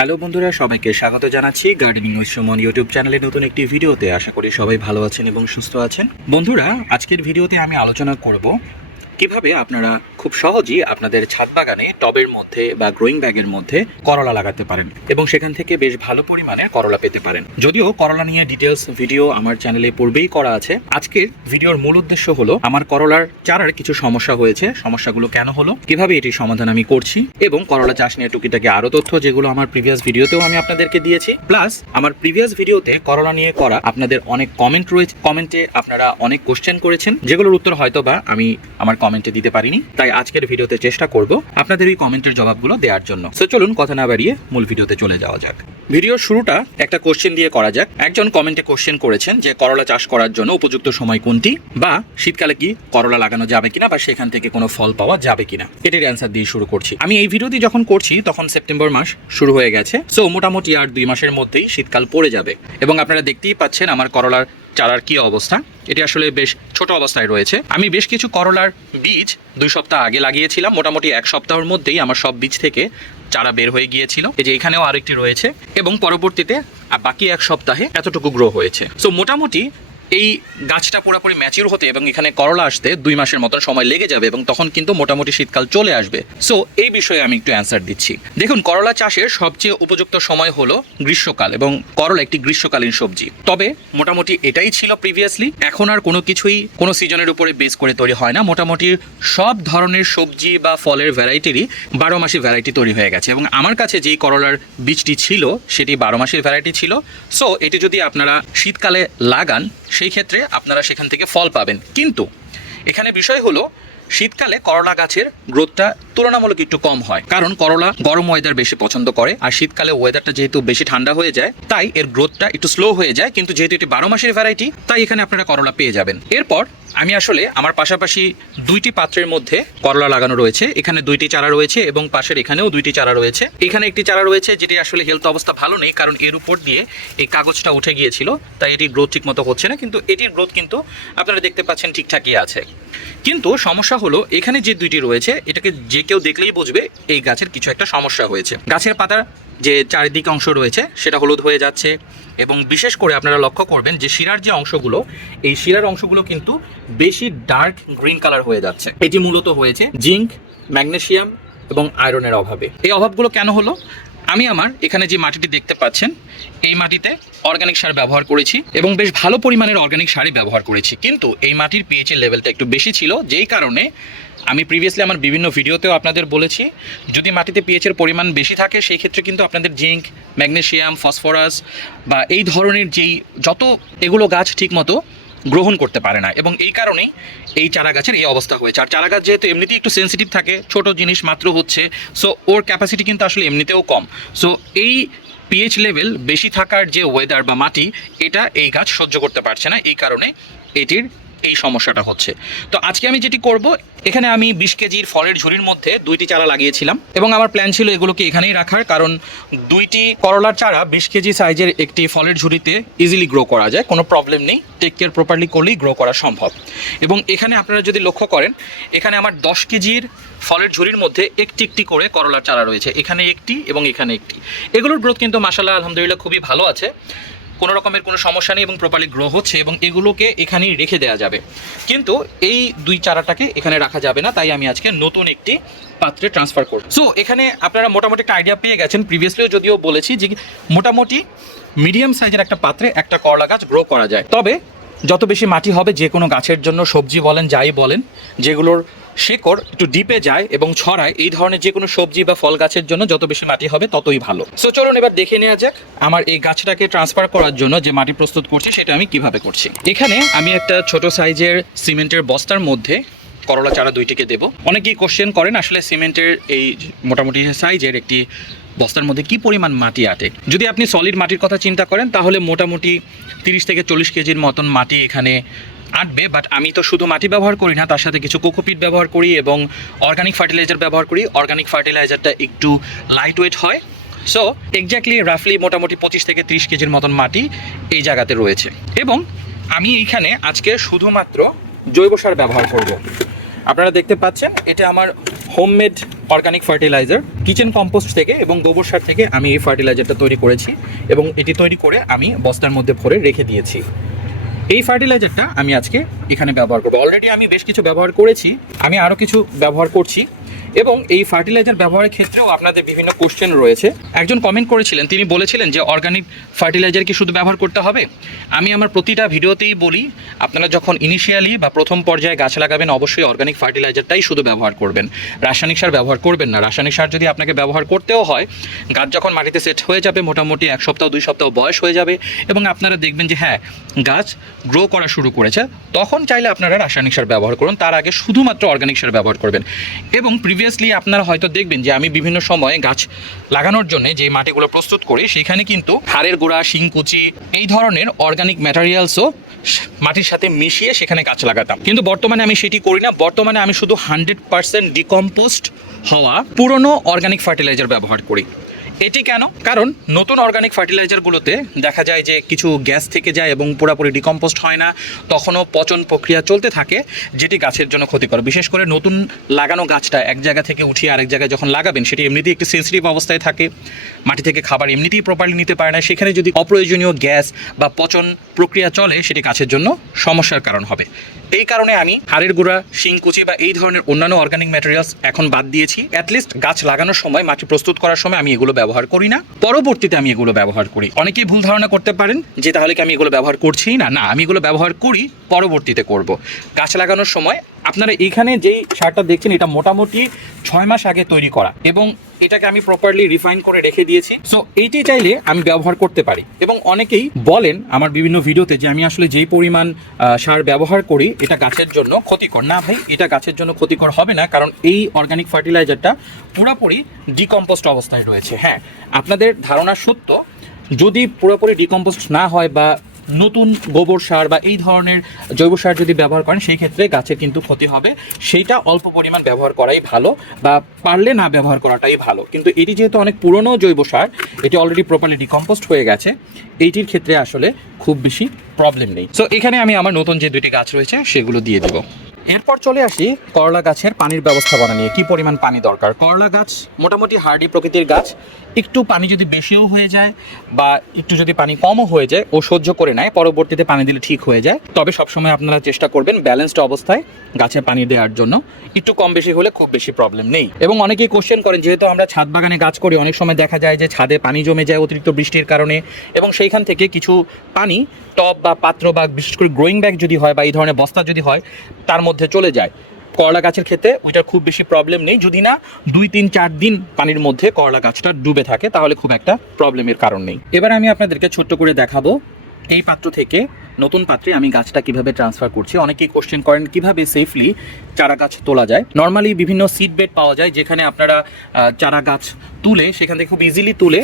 Hello বন্ধুরা, সবাইকে স্বাগত জানাচ্ছি গার্ডেনিং উইথ সুমন ইউটিউব চ্যানেলে নতুন একটি ভিডিওতে আশা করি সবাই ভালো আছেন এবং সুস্থ আছেন। বন্ধুরা, আজকের ভিডিওতে আমি আলোচনা করব কীভাবে আপনারা খুব সহজেই আপনাদের ছাদ বাগানে টবের মধ্যে বা গ্রোয়িং ব্যাগের মধ্যে করলা লাগাতে পারেন এবং সেখান থেকে বেশ ভালো পরিমাণে করলা পেতে পারেন। যদিও করলা নিয়ে ডিটেলস ভিডিও আমার চ্যানেলে পূর্বেই করা আছে। আজকের ভিডিওর মূল উদ্দেশ্য হলো, আমার করলার চারার কিছু সমস্যা হয়েছে। সমস্যাগুলো কেন হলো? কীভাবে এটির সমাধান আমি করছি? এবং করলা চাষ নিয়ে টুকিটাকি আরও তথ্য যেগুলো আমার প্রিভিয়াস ভিডিওতেও আমি আপনাদেরকে দিয়েছি। প্লাস আমার প্রিভিয়াস ভিডিওতে করলা নিয়ে করা আপনাদের অনেক কমেন্ট রয়েছে। কমেন্টে আপনারা অনেক কোশ্চেন করেছেন, যেগুলোর উত্তর হয়তো বা আমি আমার কমেন্টে দিতে পারিনি। তাই আজকের ভিডিওতে চেষ্টা করব আপনাদের এই কমেন্টের জবাবগুলো দেওয়ার জন্য। তো চলুন কথা না বাড়িয়ে মূল ভিডিওতে চলে যাওয়া যাক। ভিডিওর শুরুটা একটা কোশ্চেন দিয়ে করা যাক। একজন কমেন্টে কোশ্চেন করেছেন যে, করলা চাষ করার জন্য উপযুক্ত সময় কোনটি? বা, শীতকালে কি করলা লাগানো যাবে কিনা বা সেখান থেকে কোনো ফল পাওয়া যাবে কিনা? এটির অ্যান্সার দিয়ে শুরু করছি। আমি এই ভিডিওটি যখন করছি, তখন সেপ্টেম্বর মাস শুরু হয়ে গেছে। সো মোটামুটি আর দুই মাসের মধ্যেই শীতকাল পড়ে যাবে। এবং আপনারা দেখতেই পাচ্ছেন, আমার করলার চারার কি অবস্থা? এটি আসলে বেশ ছোট অবস্থায় রয়েছে। আমি বেশ কিছু করলার বীজ দুই সপ্তাহ আগে লাগিয়েছিলাম। মোটামুটি এক সপ্তাহের মধ্যেই আমার সব বীজ থেকে চারা বের হয়ে গিয়েছিল। এই যে এখানেও আরেকটি রয়েছে এবং পরবর্তীতে বাকি এক সপ্তাহে এতটুকু গ্রো হয়েছে। সো মোটামুটি এই গাছটা পুরোপুরি ম্যাচিউর হতে এবং এখানে করলা আসতে দুই মাসের মতন সময় লেগে যাবে এবং তখন কিন্তু মোটামুটি শীতকাল চলে আসবে। সো এই বিষয়ে আমি একটু অ্যান্সার দিচ্ছি। দেখুন, করলা চাষের সবচেয়ে উপযুক্ত সময় হলো গ্রীষ্মকাল এবং করলা একটি গ্রীষ্মকালীন সবজি। তবে মোটামুটি এটাই ছিল প্রিভিয়াসলি এখন আর কোনো কিছুই কোনো সিজনের উপরে বেস করে তৈরি হয় না। মোটামুটি সব ধরনের সবজি বা ফলের ভ্যারাইটিরই বারো মাসের ভ্যারাইটি তৈরি হয়ে গেছে এবং আমার কাছে যেই করলার বীজটি ছিল, সেটি বারো মাসের ভ্যারাইটি ছিল। সো এটি যদি আপনারা শীতকালে লাগান সেই ক্ষেত্রে আপনারা সেখান থেকে ফল পাবেন। কিন্তু এখানে বিষয় হলো, শীতকালে করলা গাছের গ্রোথটা তুলনামূলক একটু কম হয়। কারণ করলা গরম ওয়েদার বেশি পছন্দ করে, আর শীতকালে ওয়েদারটা যেহেতু বেশি ঠান্ডা হয়ে যায়, তাই এর গ্রোথটা একটু স্লো হয়ে যায়। কিন্তু যেহেতু এটি বারো মাসের ভ্যারাইটি তাই এখানে আপনারা করলা পেয়ে যাবেন। এরপর আমি আসলে আমার পাশাপাশি দুইটি পাত্রের মধ্যে করলা লাগানো রয়েছে। এখানে দুইটি চারা রয়েছে এবং পাশের এখানেও দুইটি চারা রয়েছে। এখানে একটি চারা রয়েছে যেটি আসলে হেলথ অবস্থা ভালো নেই কারণ এর উপর দিয়ে এই কাগজটা উঠে গিয়েছিল, তাই এটির গ্রোথ ঠিক মতো হচ্ছে না, কিন্তু এটির গ্রোথ কিন্তু আপনারা দেখতে পাচ্ছেন ঠিকঠাকই আছে। কিন্তু সমস্যা হলো, এখানে যে দুইটি রয়েছে, এটাকে যে কেউ দেখলেই বুঝবে এই গাছের কিছু একটা সমস্যা হয়েছে। গাছের পাতার যে চারিদিকে অংশ রয়েছে, সেটা হলুদ হয়ে যাচ্ছে এবং বিশেষ করে আপনারা লক্ষ্য করবেন যে শিরার যে অংশগুলো, এই শিরার অংশগুলো কিন্তু বেশি ডার্ক গ্রিন কালার হয়ে যাচ্ছে। এটি মূলত হয়েছে জিঙ্ক ম্যাগনেশিয়াম এবং আয়রনের অভাবে। এই অভাবগুলো কেন হলো? আমি আমার এখানে যে মাটিটি দেখতে পাচ্ছেন, এই মাটিতে অর্গানিক সার ব্যবহার করেছি এবং বেশ ভালো পরিমাণের অর্গানিক সারই ব্যবহার করেছি। কিন্তু এই মাটির পিএইচ এর লেভেলটা একটু বেশি ছিল, যেই কারণে আমি প্রিভিয়াসলি আমার বিভিন্ন ভিডিওতেও আপনাদের বলেছি, যদি মাটিতে পিএইচের পরিমাণ বেশি থাকে, সেই ক্ষেত্রে কিন্তু আপনাদের জিঙ্ক ম্যাগনেশিয়াম ফসফরাস বা এই ধরনের যেই যত এগুলো গাছ ঠিকমতো গ্রহণ করতে পারে না এবং এই কারণেই এই চারা গাছের এই অবস্থা হয়েছে। আর চারা গাছ যেহেতু এমনিতেই একটু সেন্সিটিভ থাকে, ছোট জিনিস মাত্র হচ্ছে সো ওর ক্যাপাসিটি কিন্তু আসলে এমনিতেও কম। সো এই পিএইচ লেভেল বেশি থাকার যে ওয়েদার বা মাটি, এটা এই গাছ সহ্য করতে পারছে না, এই কারণে এটির এই সমস্যাটা হচ্ছে। তো আজকে আমি যেটি করব, এখানে আমি বিশ কেজির ফলের ঝুড়ির মধ্যে দুইটি চারা লাগিয়েছিলাম এবং আমার প্ল্যান ছিল এগুলোকে এখানেই রাখার, কারণ দুইটি করলার চারা বিশ কেজি সাইজের একটি ফলের ঝুড়িতে ইজিলি গ্রো করা যায়, কোনো প্রবলেম নেই টেক কেয়ার প্রপারলি করলেই গ্রো করা সম্ভব। এবং এখানে আপনারা যদি লক্ষ্য করেন, এখানে আমার দশ কেজির ফলের ঝুড়ির মধ্যে একটি একটি করে করলার চারা রয়েছে, এখানে একটি এবং এখানে একটি। এগুলোর গ্রোথ কিন্তু মাসাল্লাহ আলহামদুলিল্লাহ, খুবই ভালো আছে। কোনো রকমের কোনো সমস্যা নেই এবং প্রপারলি গ্রো হচ্ছে এবং এগুলোকে এখানেই রেখে দেওয়া যাবে। কিন্তু এই দুই চারাটাকে এখানে রাখা যাবে না, তাই আমি আজকে নতুন একটি পাত্রে ট্রান্সফার করব। সো এখানে আপনারা মোটামুটি একটা আইডিয়া পেয়ে গেছেন। প্রিভিয়াসলিও যদিও বলেছি যে মোটামুটি মিডিয়াম সাইজের একটা পাত্রে একটা করলা গাছ গ্রো করা যায়। তবে যত বেশি মাটি হবে, যে কোনো গাছের জন্য সবজি বলেন, যাই বলেন, যেগুলোর শেকড় একটু ডিপে যায় এবং ছড়ায়, এই ধরনের যে কোনো সবজি বা ফল গাছের জন্য যত বেশি মাটি হবে ততই ভালো। সো চলুন এবার দেখে নেওয়া যাক আমার এই গাছটাকে ট্রান্সফার করার জন্য যে মাটি প্রস্তুত করছি, সেটা আমি কীভাবে করছি। এখানে আমি একটা ছোট সাইজের সিমেন্টের বস্তার মধ্যে করলা চারা দুইটিকে দেবো। অনেকেই কোশ্চেন করেন, আসলে সিমেন্টের এই মোটামুটি সাইজের একটি বস্তার মধ্যে কি পরিমাণ মাটি আটে যদি আপনি সলিড মাটির কথা চিন্তা করেন, তাহলে মোটামুটি তিরিশ থেকে চল্লিশ কেজির মতন মাটি এখানে আটবে বাট আমি তো শুধু মাটি ব্যবহার করি না, তার সাথে কিছু কোকোপিট ব্যবহার করি এবং অর্গানিক ফার্টিলাইজার ব্যবহার করি। অর্গানিক ফার্টিলাইজারটা একটু লাইট ওয়েট হয়। সো এক্স্যাক্টলি রাফলি মোটামুটি পঁচিশ থেকে ত্রিশ কেজির মতন মাটি এই জায়গাতে রয়েছে। এবং আমি এইখানে আজকে শুধুমাত্র জৈব সার ব্যবহার করব। আপনারা দেখতে পাচ্ছেন, এটা আমার homemade organic fertiliser kitchen compost থেকে এবং গোবর সার থেকে আমি এই ফার্টিলাইজারটা তৈরি করেছি এবং এটি তৈরি করে আমি বস্তার মধ্যে ভরে রেখে দিয়েছি। এই ফার্টিলাইজারটা আমি আজকে এখানে ব্যবহার করব। অলরেডি আমি বেশ কিছু ব্যবহার করেছি। আমি আরও কিছু ব্যবহার করছি। এবং এই ফার্টিলাইজার ব্যবহারের ক্ষেত্রেও আপনাদের বিভিন্ন কোশ্চেন রয়েছে। একজন কমেন্ট করেছিলেন, তিনি বলেছিলেন যে অর্গানিক ফার্টিলাইজার কি শুধু ব্যবহার করতে হবে? আমি আমার প্রতিটা ভিডিওতেই বলি, আপনারা যখন ইনিশিয়ালি বা প্রথম পর্যায়ে গাছ লাগাবেন, অবশ্যই অর্গানিক ফার্টিলাইজারটাই শুধু ব্যবহার করবেন। রাসায়নিক সার ব্যবহার করবেন না। রাসায়নিক সার যদি আপনাকে ব্যবহার করতেও হয়, গাছ যখন মাটিতে সেট হয়ে যাবে, মোটামুটি এক সপ্তাহ, দুই সপ্তাহ বয়স হয়ে যাবে এবং আপনারা দেখবেন যে হ্যাঁ গাছ গ্রো করা শুরু করেছে, তখন চাইলে আপনারা রাসায়নিক সার ব্যবহার করুন। তার আগে শুধুমাত্র অর্গানিক সার ব্যবহার করবেন। এবং প্রিভিয়াসলি আপনারা হয়তো দেখবেন যে আমি বিভিন্ন সময়ে গাছ লাগানোর জন্য যে মাটিগুলো প্রস্তুত করি, সেখানে কিন্তু হাড়ের গোড়া, শিংকুচি এই ধরনের অর্গানিক ম্যাটেরিয়ালসও মাটির সাথে মিশিয়ে সেখানে গাছ লাগাতাম। কিন্তু বর্তমানে আমি সেটি করি না। বর্তমানে আমি শুধু হান্ড্রেড পার্সেন্ট ডিকম্পোস্ট হওয়া পুরনো অর্গানিক ফার্টিলাইজার ব্যবহার করি। এটি কেন? কারণ নতুন অর্গানিক ফার্টিলাইজারগুলোতে দেখা যায় যে কিছু গ্যাস থেকে যায় এবং পুরোপুরি ডিকম্পোস্ট হয় না, তখনও পচন প্রক্রিয়া চলতে থাকে, যেটি গাছের জন্য ক্ষতিকর। বিশেষ করে নতুন লাগানো গাছটা এক জায়গা থেকে উঠিয়ে আরেক জায়গায় যখন লাগাবেন, সেটি এমনিতেই একটি সেন্সিটিভ অবস্থায় থাকে। মাটি থেকে খাবার এমনিতেই প্রপারলি নিতে পারে না। সেখানে যদি অপ্রয়োজনীয় গ্যাস বা পচন প্রক্রিয়া চলে, সেটি গাছের জন্য সমস্যার কারণ হবে। এই কারণে আমি হাড়ের গুঁড়া শিংকুচি বা এই ধরনের অন্যান্য অর্গানিক ম্যাটেরিয়ালস এখন বাদ দিয়েছি। অ্যাটলিস্ট গাছ লাগানোর সময় মাটি প্রস্তুত করার সময় আমি এগুলো ব্যবহার করি না। পরবর্তীতে আমি এগুলো ব্যবহার করি। অনেকেই ভুল ধারণা করতে পারেন যে তাহলে কি আমি এগুলো ব্যবহার করছি না? না আমি এগুলো ব্যবহার করি পরবর্তীতে করব। গাছ লাগানোর সময় আপনারা এইখানে যেই সারটা দেখছেন এটা মোটামুটি ছয় মাস আগে তৈরি করা। এবং এটাকে আমি প্রপারলি রিফাইন করে রেখে দিয়েছি। সো এইটি চাইলে আমি ব্যবহার করতে পারি। এবং অনেকেই বলেন আমার বিভিন্ন ভিডিওতে যে আমি আসলে যেই পরিমাণ সার ব্যবহার করি, এটা গাছের জন্য ক্ষতিকর। না ভাই, এটা গাছের জন্য ক্ষতিকর হবে না, কারণ এই অর্গানিক ফার্টিলাইজারটা পুরোপুরি ডিকম্পোস্ট অবস্থায় রয়েছে। হ্যাঁ আপনাদের ধারণা সত্য। যদি পুরোপুরি ডিকম্পোস্ট না হয় বা নতুন গোবর সার বা এই ধরনের জৈব সার যদি ব্যবহার করেন, সেই ক্ষেত্রে গাছের কিন্তু ক্ষতি হবে। সেইটা অল্প পরিমাণ ব্যবহার করাই ভালো বা পারলে না ব্যবহার করাটাই ভালো। কিন্তু এটি যেহেতু অনেক পুরনো জৈব সার, এটি অলরেডি প্রপারলি ডিকম্পোস্ট হয়ে গেছে, এইটির ক্ষেত্রে আসলে খুব বেশি প্রবলেম নেই। সো এখানে আমি আমার নতুন যে দুটি গাছ রয়েছে, সেগুলো দিয়ে দিব। এরপর চলে আসি করলা গাছের পানির ব্যবস্থাপনা নিয়ে, কি পরিমাণ পানি দরকার? করলা গাছ মোটামুটি হার্ডি প্রকৃতির গাছ একটু পানি যদি বেশিও হয়ে যায় বা একটু যদি পানি কমও হয়ে যায়, ও সহ্য করে নেয়, পরবর্তীতে পানি দিলে ঠিক হয়ে যায়। তবে সবসময় আপনারা চেষ্টা করবেন ব্যালেন্সড অবস্থায় গাছে পানি দেওয়ার জন্য। একটু কম বেশি হলে খুব বেশি প্রবলেম নেই। এবং অনেকেই কোশ্চেন করেন, যেহেতু আমরা ছাদ বাগানে গাছ করি, অনেক সময় দেখা যায় যে ছাদে পানি জমে যায় অতিরিক্ত বৃষ্টির কারণে। এবং সেইখান থেকে কিছু পানি, টব বা পাত্র বা বিশেষ করে গ্রোয়িং ব্যাগ যদি হয় বা এই ধরনের বস্তা যদি হয়, তার মধ্যে চলে যায়। করলা গাছের ক্ষেত্রে ওইটার খুব বেশি প্রবলেম নেই। যদি না দুই, তিন, চার দিন পানির মধ্যে করলা গাছটা ডুবে থাকে, তাহলে খুব একটা প্রবলেমের কারণ নেই। এবার আমি আপনাদেরকে ছোট্ট করে দেখাবো এই পাত্র থেকে নতুন পাত্রে আমি গাছটা কীভাবে ট্রান্সফার করছি? অনেকেই কোশ্চেন করেন, কীভাবে সেফলি চারা গাছ তোলা যায়? নর্মালি বিভিন্ন সিড বেড পাওয়া যায়, যেখানে আপনারা চারা গাছ তুলে, সেখান থেকে খুব ইজিলি তুলে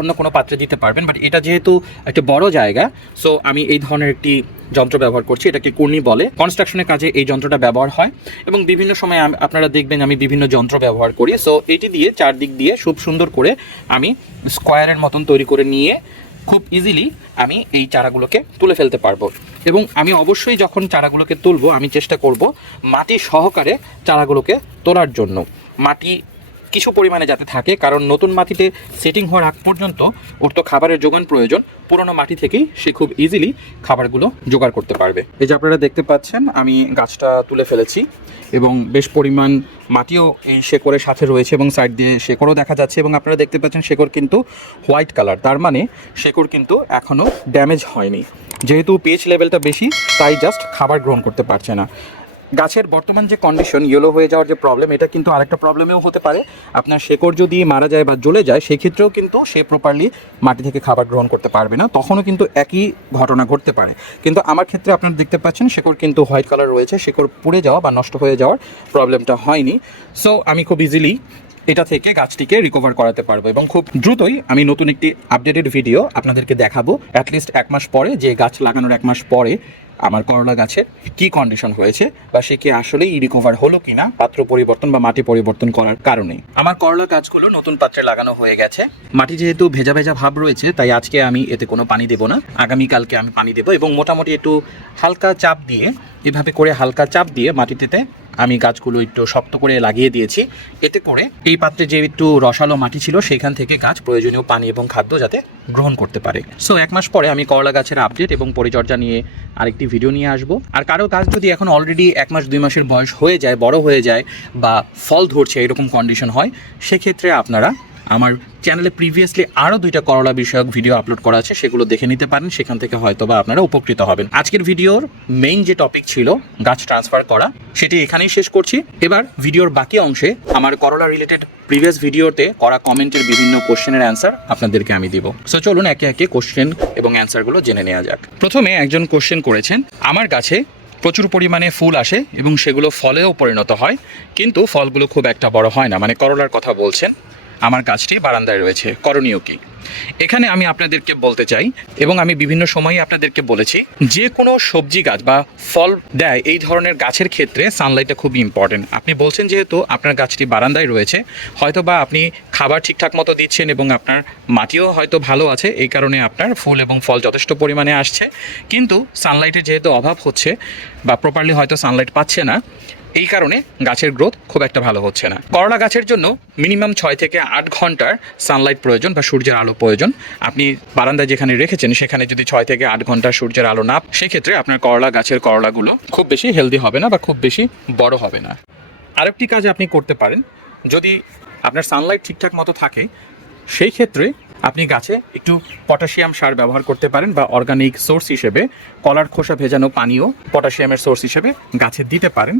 অন্য কোনো পাত্রে দিতে পারবেন। বাট এটা যেহেতু একটা বড় জায়গা সো আমি এই ধরনের একটি যন্ত্র ব্যবহার করছি, এটাকে কর্নি বলে। কনস্ট্রাকশনের কাজে এই যন্ত্রটা ব্যবহার হয় এবং বিভিন্ন সময় আপনারা দেখবেন আমি বিভিন্ন যন্ত্র ব্যবহার করি। সো এটি দিয়ে চারদিক দিয়ে খুব সুন্দর করে আমি স্কোয়ারের মতন তৈরি করে নিয়ে খুব ইজিলি আমি এই চারাগুলোকে তুলে ফেলতে পারব। এবং আমি অবশ্যই যখন চারাগুলোকে তুলবো, আমি চেষ্টা করব মাটি সহকারে চারাগুলোকে তোলার জন্য। মাটি কিছু পরিমাণে যাতে থাকে, কারণ নতুন মাটিতে সেটিং হওয়ার আগ পর্যন্ত ওর তো খাবারের যোগান প্রয়োজন। পুরোনো মাটি থেকেই সে খুব ইজিলি খাবারগুলো জোগাড় করতে পারবে। এই যে আপনারা দেখতে পাচ্ছেন, আমি গাছটা তুলে ফেলেছি এবং বেশ পরিমাণ মাটিও এই শেকড়ের সাথে রয়েছে এবং সাইড দিয়ে শেকড়ও দেখা যাচ্ছে এবং আপনারা দেখতে পাচ্ছেন শেকড় কিন্তু হোয়াইট কালার তার মানে শেকড় কিন্তু এখনও ড্যামেজ হয়নি। যেহেতু পেজ লেভেলটা বেশি, তাই জাস্ট খাবার গ্রহণ করতে পারছে না। গাছের বর্তমান যে কন্ডিশন ইয়েলো হয়ে যাওয়ার যে প্রবলেম এটা কিন্তু আরেকটা প্রবলেমেও হতে পারে। আপনার শেকড় যদি মারা যায় বা জ্বলে যায়, সেক্ষেত্রেও কিন্তু সে প্রপারলি মাটি থেকে খাবার গ্রহণ করতে পারবে না। তখনও কিন্তু একই ঘটনা ঘটতে পারে। কিন্তু আমার ক্ষেত্রে আপনারা দেখতে পাচ্ছেন, শেকড় কিন্তু হোয়াইট কালার রয়েছে, শেকড় পুড়ে যাওয়া বা নষ্ট হয়ে যাওয়ার প্রবলেমটা হয়নি। সো আমি খুব ইজিলি এটা থেকে গাছটিকে রিকভার করাতে পারব এবং খুব দ্রুতই আমি নতুন একটি আপডেটেড ভিডিও আপনাদেরকে দেখাবো। অ্যাটলিস্ট এক মাস পরে, যে গাছ লাগানোর এক মাস পরে আমার করলা গাছের কি কন্ডিশন হয়েছে বা সে কি আসলেই রিকভার হলো কিনা, পাত্র পরিবর্তন বা মাটি পরিবর্তন করার কারণে। আমার করলা গাছগুলো নতুন পাত্রে লাগানো হয়ে গেছে। মাটি যেহেতু ভেজা ভেজা ভাব রয়েছে, তাই আজকে আমি এতে কোনো পানি দেবো না। আগামীকালকে আমি পানি দেবো এবং মোটামুটি একটু হালকা চাপ দিয়ে, এভাবে করে হালকা চাপ দিয়ে মাটিতে আমি গাছগুলো একটু শক্ত করে লাগিয়ে দিয়েছি। এতে করে এই পাত্রে যে একটু রসালো মাটি ছিল, সেখান থেকে গাছ প্রয়োজনীয় পানি এবং খাদ্য যাতে গ্রহণ করতে পারে। সো এক মাস পরে আমি করলা গাছের আপডেট এবং পরিচর্যা নিয়ে আরেকটি ভিডিও নিয়ে আসব। আর কারও গাছ যদি এখন অলরেডি এক মাস, দুই মাসের বয়স হয়ে যায়, বড় হয়ে যায় বা ফল ধরছে, এরকম কন্ডিশন হয়, সেক্ষেত্রে আপনারা আমার চ্যানেলে প্রিভিয়াসলি আরও দুইটা করলা বিষয়ক ভিডিও আপলোড করা আছে, সেগুলো দেখে নিতে পারেন, সেখান থেকে হয়তো বা আপনারা উপকৃত হবেন। আজকের ভিডিওর মেইন যে টপিক ছিল, গাছ ট্রান্সফার করা, সেটি এখানেই শেষ করছি। এবার ভিডিওর বাকি অংশে আমার করলা রিলেটেড প্রিভিয়াস ভিডিওতে করা কমেন্টের বিভিন্ন কোশ্চেনের অ্যান্সার আপনাদেরকে আমি দিব। সো চলুন একে একে কোশ্চেন এবং অ্যান্সারগুলো জেনে নেওয়া যাক। প্রথমে একজন কোশ্চেন করেছেন, আমার গাছে প্রচুর পরিমাণে ফুল আসে এবং সেগুলো ফলেও পরিণত হয়, কিন্তু ফলগুলো খুব একটা বড় হয় না। মানে করলার কথা বলছেন। আমার গাছটি বারান্দায় রয়েছে, করণীয় কি? এখানে আমি আপনাদেরকে বলতে চাই, এবং আমি বিভিন্ন সময়ে আপনাদেরকে বলেছি, যে কোনো সবজি গাছ বা ফল দেয়, এই ধরনের গাছের ক্ষেত্রে সানলাইটটা খুবই ইম্পর্টেন্ট আপনি বলছেন যেহেতু আপনার গাছটি বারান্দায় রয়েছে হয়তো বা আপনি খাবার ঠিকঠাক মতো দিচ্ছেন এবং আপনার মাটিও হয়তো ভালো আছে, এই কারণে আপনার ফুল এবং ফল যথেষ্ট পরিমাণে আসছে। কিন্তু সানলাইটের যেহেতু অভাব হচ্ছে, বা প্রপারলি হয়তো সানলাইট পাচ্ছে না এই কারণে গাছের গ্রোথ খুব একটা ভালো হচ্ছে না। করলা গাছের জন্য মিনিমাম ছয় থেকে আট ঘণ্টার সানলাইট প্রয়োজন বা সূর্যের আলো প্রয়োজন। আপনি বারান্দায় যেখানে রেখেছেন, সেখানে যদি ছয় থেকে আট ঘণ্টা সূর্যের আলো না, সেক্ষেত্রে আপনার করলা গাছের করলাগুলো খুব বেশি হেলদি হবে না বা খুব বেশি বড় হবে না। আরেকটি কাজ আপনি করতে পারেন, যদি আপনার সানলাইট ঠিকঠাক মতো থাকে সেই ক্ষেত্রে আপনি গাছে একটু পটাশিয়াম সার ব্যবহার করতে পারেন বা অর্গানিক সোর্স হিসেবে কলার খোসা ভেজানো পানীয় পটাশিয়ামের সোর্স হিসেবে গাছে দিতে পারেন।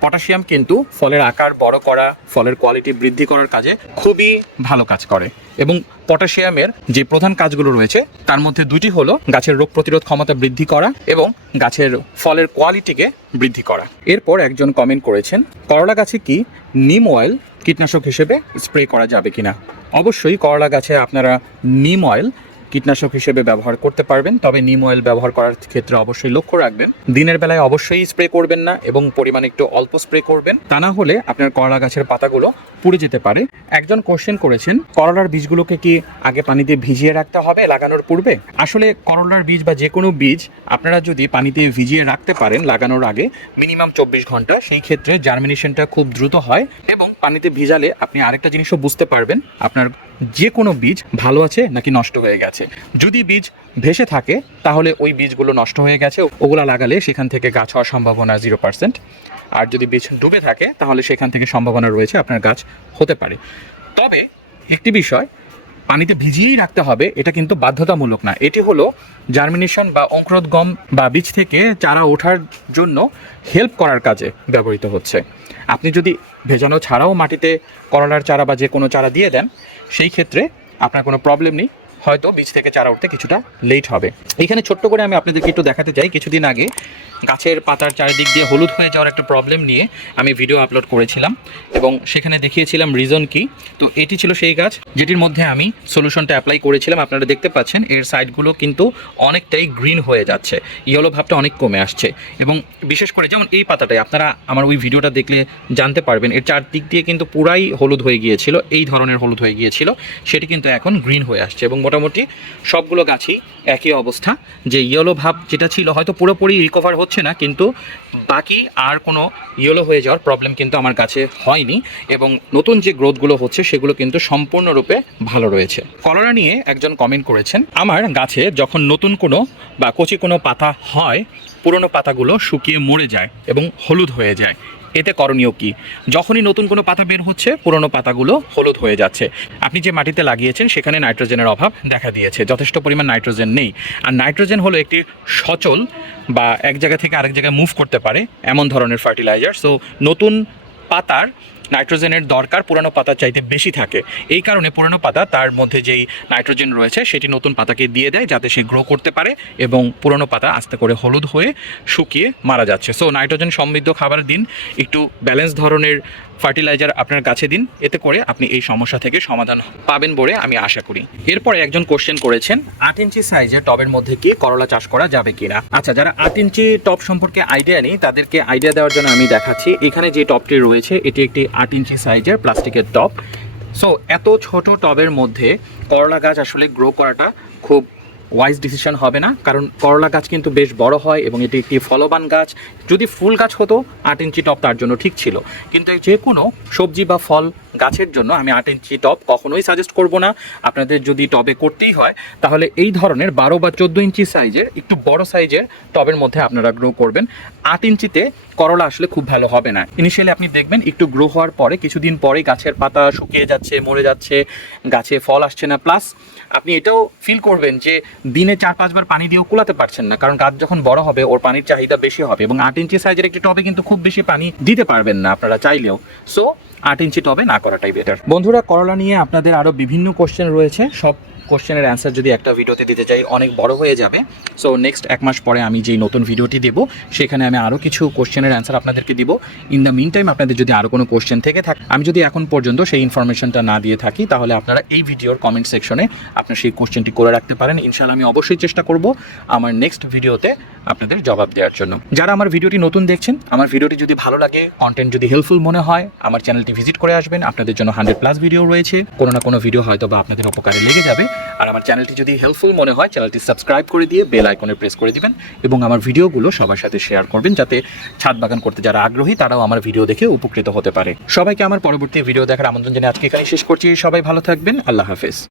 পটাশিয়াম কিন্তু ফলের আকার বড় করা, ফলের কোয়ালিটি বৃদ্ধি করার কাজে খুবই ভালো কাজ করে। এবং পটাশিয়ামের যে প্রধান কাজগুলো রয়েছে, তার মধ্যে দুটি হলো গাছের রোগ প্রতিরোধ ক্ষমতা বৃদ্ধি করা এবং গাছের ফলের কোয়ালিটিকে বৃদ্ধি করা। এরপর একজন কমেন্ট করেছেন, করলা গাছে কি নিম অয়েল কীটনাশক হিসেবে স্প্রে করা যাবে কিনা? অবশ্যই করলা গাছে আপনারা নিম অয়েল কীটনাশক হিসেবে ব্যবহার করতে পারবেন, তবে নিম অয়েল ব্যবহার করার ক্ষেত্রে অবশ্যই লক্ষ্য রাখবেন। দিনের বেলায় অবশ্যই স্প্রে করবেন না এবং পরিমাণ একটু অল্প স্প্রে করবেন। তা না হলে আপনার করলা গাছের পাতাগুলো পুড়ে যেতে পারে। একজন কোশ্চেন করেছেন, করলার বীজগুলোকে কি আগে পানিতে ভিজিয়ে রাখতে হবে লাগানোর পূর্বে? আসলে করলার বীজ বা যে কোনো বীজ আপনারা যদি পানিতে ভিজিয়ে রাখতে পারেন লাগানোর আগে মিনিমাম চব্বিশ ঘণ্টা, সেই ক্ষেত্রে জার্মিনেশনটা খুব দ্রুত হয় এবং পানিতে ভিজালে আপনি আরেকটা জিনিসও বুঝতে পারবেন। আপনার যে কোনো বীজ ভালো আছে নাকি নষ্ট হয়ে গেছে। যদি বীজ ভেসে থাকে, তাহলে ওই বীজগুলো নষ্ট হয়ে গেছে। ওগুলা লাগালে সেখান থেকে গাছ হওয়ার সম্ভাবনা জিরো পার্সেন্ট আর যদি বীজ ডুবে থাকে, তাহলে সেখান থেকে সম্ভাবনা রয়েছে আপনার গাছ হতে পারে। তবে একটি বিষয়, পানিতে ভিজিয়েই রাখতে হবে, এটা কিন্তু বাধ্যতামূলক না। এটি হলো জার্মিনেশন বা অঙ্কুরোদ্গম বা বীজ থেকে চারা ওঠার জন্য হেল্প করার কাজে ব্যবহৃত হচ্ছে। আপনি যদি ভেজানো ছাড়াও মাটিতে করলার চারা বা যে কোনো চারা দিয়ে দেন, সেই ক্ষেত্রে আপনার কোনো প্রবলেম নেই। হয়তো বীজ থেকে চারা উঠতে কিছুটা লেট হবে। এখানে ছোট্ট করে আমি আপনাদেরকে একটু দেখাতে চাই, কিছুদিন আগে গাছের পাতার চারিদিক দিয়ে হলুদ হয়ে যাওয়ার একটা প্রবলেম নিয়ে আমি ভিডিও আপলোড করেছিলাম এবং সেখানে দেখিয়েছিলাম রিজন কি। তো এটি ছিল সেই গাছ যেটির মধ্যে আমি সলিউশনটা অ্যাপ্লাই করেছিলাম। আপনারা দেখতে পাচ্ছেন, এর সাইডগুলো কিন্তু অনেকটাই গ্রিন হয়ে যাচ্ছে ইয়েলো ভাবটা অনেক কমে আসছে এবং বিশেষ করে যেমন এই পাতাটাই, আপনারা আমার ওই ভিডিওটা দেখলে জানতে পারবেন, এর চারদিক দিয়ে কিন্তু পুরাই হলুদ হয়ে গিয়েছিল, এই ধরনের হলুদ হয়ে গিয়েছিল, সেটি কিন্তু এখন গ্রিন হয়ে আসছে এবং মোটামুটি সবগুলো গাছই একই অবস্থা। যে ইয়েলো ভাব যেটা ছিল হয়তো পুরোপুরি রিকভার হচ্ছে না, কিন্তু বাকি আর কোনো ইয়েলো হয়ে যাওয়ার প্রবলেম কিন্তু আমার কাছে হয়নি এবং নতুন যে গ্রোথগুলো হচ্ছে সেগুলো কিন্তু সম্পূর্ণরূপে ভালো রয়েছে। কলরা নিয়ে একজন কমেন্ট করেছেন, আমার গাছে যখন নতুন কোনো বা কচি কোনো পাতা হয়, পুরনো পাতাগুলো শুকিয়ে মরে যায় এবং হলুদ হয়ে যায়। এতে করণীয় কি? যখনই নতুন কোনো পাতা বের হচ্ছে, পুরনো পাতাগুলো হলুদ হয়ে যাচ্ছে। আপনি যে মাটিতে লাগিয়েছেন, সেখানে নাইট্রোজেনের অভাব দেখা দিয়েছে। যথেষ্ট পরিমাণ নাইট্রোজেন নেই। আর নাইট্রোজেন হলো একটি সচল বা এক জায়গা থেকে আরেক জায়গায় মুভ করতে পারে এমন ধরনের ফার্টিলাইজার সো নতুন পাতার নাইট্রোজেনের দরকার, পুরানো পাতার চাইতে বেশি থাকে। এই কারণে পুরানো পাতা তার মধ্যে যেই নাইট্রোজেন রয়েছে, সেটি নতুন পাতাকে দিয়ে দেয় যাতে সে গ্রো করতে পারে এবং পুরনো পাতা আস্তে করে হলুদ হয়ে শুকিয়ে মারা যাচ্ছে। সো নাইট্রোজেন সমৃদ্ধ খাবার দিন। একটু ব্যালেন্স ধরনের ফার্টিলাইজার আপনার গাছে দিন, এতে করে আপনি এই সমস্যা থেকে সমাধান পাবেন বলে আমি আশা করি। এরপরে একজন কোশ্চেন করেছেন, আট ইঞ্চি সাইজের টবের মধ্যে কি করলা চাষ করা যাবে কিনা? আচ্ছা যারা আট ইঞ্চি টব সম্পর্কে আইডিয়া নেই, তাদেরকে আইডিয়া দেওয়ার জন্য আমি দেখাচ্ছি। এখানে যে টবটি রয়েছে, এটি একটি আট ইঞ্চি সাইজের প্লাস্টিকের টব। সো এত ছোট টবের মধ্যে করলা গাছ আসলে গ্রো করাটা খুব ওয়াইজ ডিসিশন হবে না, কারণ করলা গাছ কিন্তু বেশ বড় হয় এবং এটি একটি ফলবান গাছ। যদি ফুল গাছ হতো, আট ইঞ্চি টপ তার জন্য ঠিক ছিল। কিন্তু যে কোনো সবজি বা ফল গাছের জন্য আমি আট ইঞ্চি টব কখনোই সাজেস্ট করব না। আপনাদের যদি টবে করতেই হয়, তাহলে এই ধরনের বারো বা চোদ্দ ইঞ্চি সাইজের একটু বড় সাইজের টবের মধ্যে আপনারা গ্রো করবেন। আট ইঞ্চিতে করলা আসলে খুব ভালো হবে না। ইনিশিয়ালি আপনি দেখবেন একটু গ্রো হওয়ার পরে কিছুদিন পরে গাছের পাতা শুকিয়ে যাচ্ছে, মরে যাচ্ছে, গাছে ফল আসছে না। প্লাস আপনি এটাও ফিল করবেন যে দিনে চার, পাঁচবার পানি দিয়েও কুলাতে পারছেন না, কারণ গাছ যখন বড় হবে, ওর পানির চাহিদা বেশি হবে এবং আট ইঞ্চি সাইজের একটি টবে কিন্তু খুব বেশি পানি দিতে পারবেন না আপনারা চাইলেও। সো আট ইঞ্চি টবে না করাটাই বেটার বন্ধুরা, করলা নিয়ে আপনাদের আরও বিভিন্ন কোশ্চেন রয়েছে। সব কোশ্চেনের অ্যান্সার যদি একটা ভিডিওতে দিতে যাই, অনেক বড় হয়ে যাবে। সো নেক্সট এক মাস পরে আমি যেই নতুন ভিডিওটি দেবো, সেখানে আমি আরও কিছু কোশ্চেনের অ্যান্সার আপনাদেরকে দিব। ইন দ্য মিন টাইম আপনাদের যদি আরও কোনো কোশ্চেন থেকে থাকে, আমি যদি এখন পর্যন্ত সেই ইনফরমেশনটা না দিয়ে থাকি, তাহলে আপনারা এই ভিডিওর কমেন্ট সেকশনে আপনার সেই কোশ্চেনটি করে রাখতে পারেন। ইনশাল্লাহ আমি অবশ্যই চেষ্টা করব আমার নেক্সট ভিডিওতে আপনাদের জবাব দেওয়ার জন্য। যারা আমার ভিডিওটি নতুন দেখছেন, আমার ভিডিওটি যদি ভালো লাগে কন্টেন্ট যদি হেল্পফুল মনে হয়, আমার চ্যানেলটি ভিজিট করে আসবেন। আপনাদের জন্য হান্ড্রেড প্লাস ভিডিও রয়েছে। কোনো না কোনো ভিডিও হয়তো বা আপনাদের উপকারে লেগে যাবে। আর আমার চ্যানেলটি যদি হেল্পফুল মনে হয়, চ্যানেলটি সাবস্ক্রাইব করে দিয়ে বেল আইকনে প্রেস করে দিবেন এবং আমার ভিডিওগুলো সবার সাথে শেয়ার করবেন যাতে ছাদ বাগান করতে যারা আগ্রহী, তারাও আমার ভিডিও দেখে উপকৃত হতে পারে। সবাইকে আমার পরবর্তী ভিডিও দেখার আমন্ত্রণ জানিয়ে আজকে এখানে শেষ করছি। সবাই ভালো থাকবেন। আল্লাহ হাফেজ।